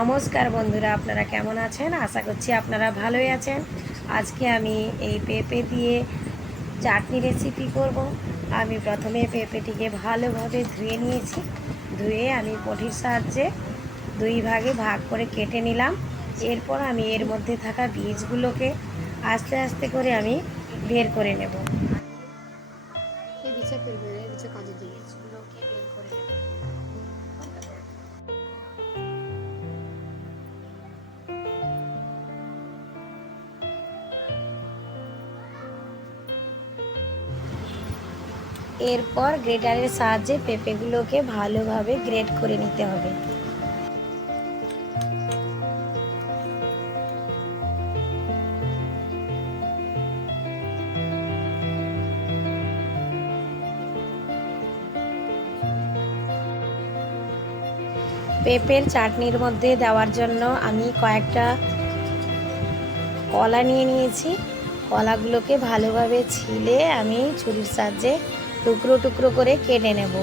নমস্কার বন্ধুরা, আপনারা কেমন আছেন? আশা করছি আপনারা ভালোই আছেন। আজকে আমি এই পেঁপে দিয়ে চাটনি রেসিপি করব। আমি প্রথমে পেঁপেটিকে ভালোভাবে ধুয়ে নিয়েছি। ধুয়ে আমি পটির সাহায্যে দুই ভাগে ভাগ করে কেটে নিলাম। এরপর আমি এর মধ্যে থাকা বীজগুলোকে আস্তে আস্তে করে আমি বের করে নেব। এরপর গ্রেটারের সাহায্যে পেঁপেগুলোকে ভালোভাবে গ্রেট করে নিতে হবে। পেঁপের চাটনির মধ্যে দেওয়ার জন্য আমি কয়েকটা কলা নিয়ে নিয়েছি। কলাগুলোকে ভালোভাবে ছিলে আমি ছুরির সাহায্যে টুকরো টুকরো করে কেটে নেব।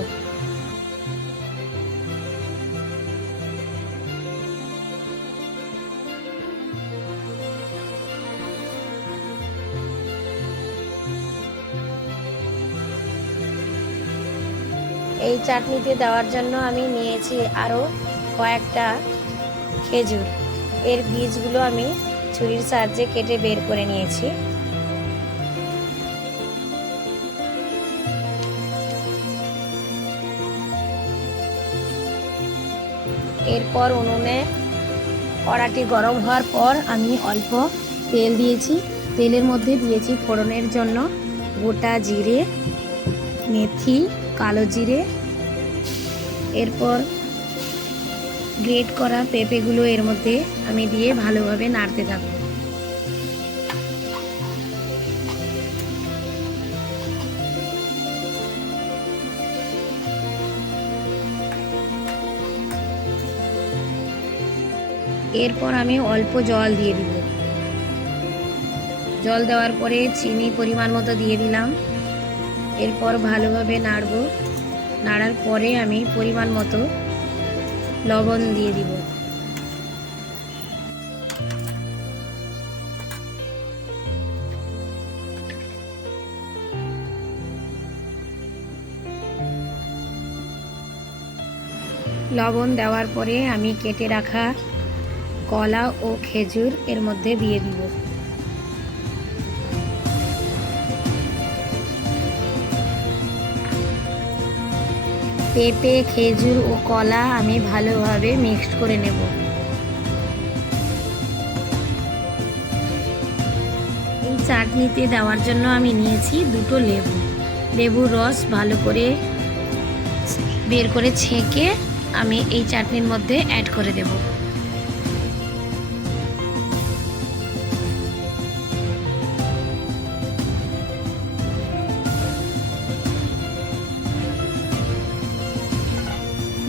এই চাটনিতে দেওয়ার জন্য আমি নিয়েছি আরও কয়েকটা খেজুর। এর বীজগুলো আমি ছুরির সাহায্যে কেটে বের করে নিয়েছি। এরপর উনুনে কড়াটি গরম হওয়ার পর আমি অল্প তেল দিয়েছি। তেলের মধ্যে দিয়েছি ফোড়নের জন্য গোটা জিরে, মেথি, কালো জিরে। এরপর গ্রেট করা পেঁপেগুলো এর মধ্যে আমি দিয়ে ভালোভাবে নাড়তে থাকব। এরপর আমি অল্প জল দিয়ে দিব। জল দেওয়ার পরে চিনি পরিমাণ মতো দিয়ে দিলাম। এরপর ভালোভাবে নাড়ব। নাড়ার পরে আমি পরিমাণ মতো লবণ দিয়ে দিব। লবণ দেওয়ার পরে আমি কেটে রাখা কলা ও খেজুর এর মধ্যে দিয়ে দিব। পেঁপে, খেজুর ও কলা আমি ভালোভাবে মিক্সড করে নেব। এই চাটনিতে দেওয়ার জন্য আমি নিয়েছি দুটো লেবু। লেবুর রস ভালো করে বের করে ছেঁকে আমি এই চাটনির মধ্যে অ্যাড করে দেব।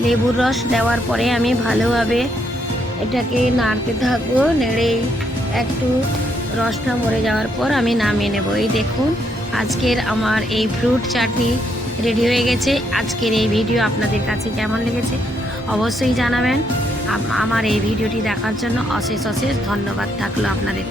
লেবুর রস দেওয়ার পরে আমি ভালোভাবে এটাকে নাড়তে থাকব, নেড়ে একটু রসটা মরে যাওয়ার পর আমি নামিয়ে নেব। এই দেখুন, আজকের আমার এই ফ্রুট চাটনি রেডি হয়ে গেছে। আজকের এই ভিডিও আপনাদের কাছে কেমন লেগেছে অবশ্যই জানাবেন। আমার এই ভিডিওটি দেখার জন্য অশেষ অশেষ ধন্যবাদ থাকল আপনাদের।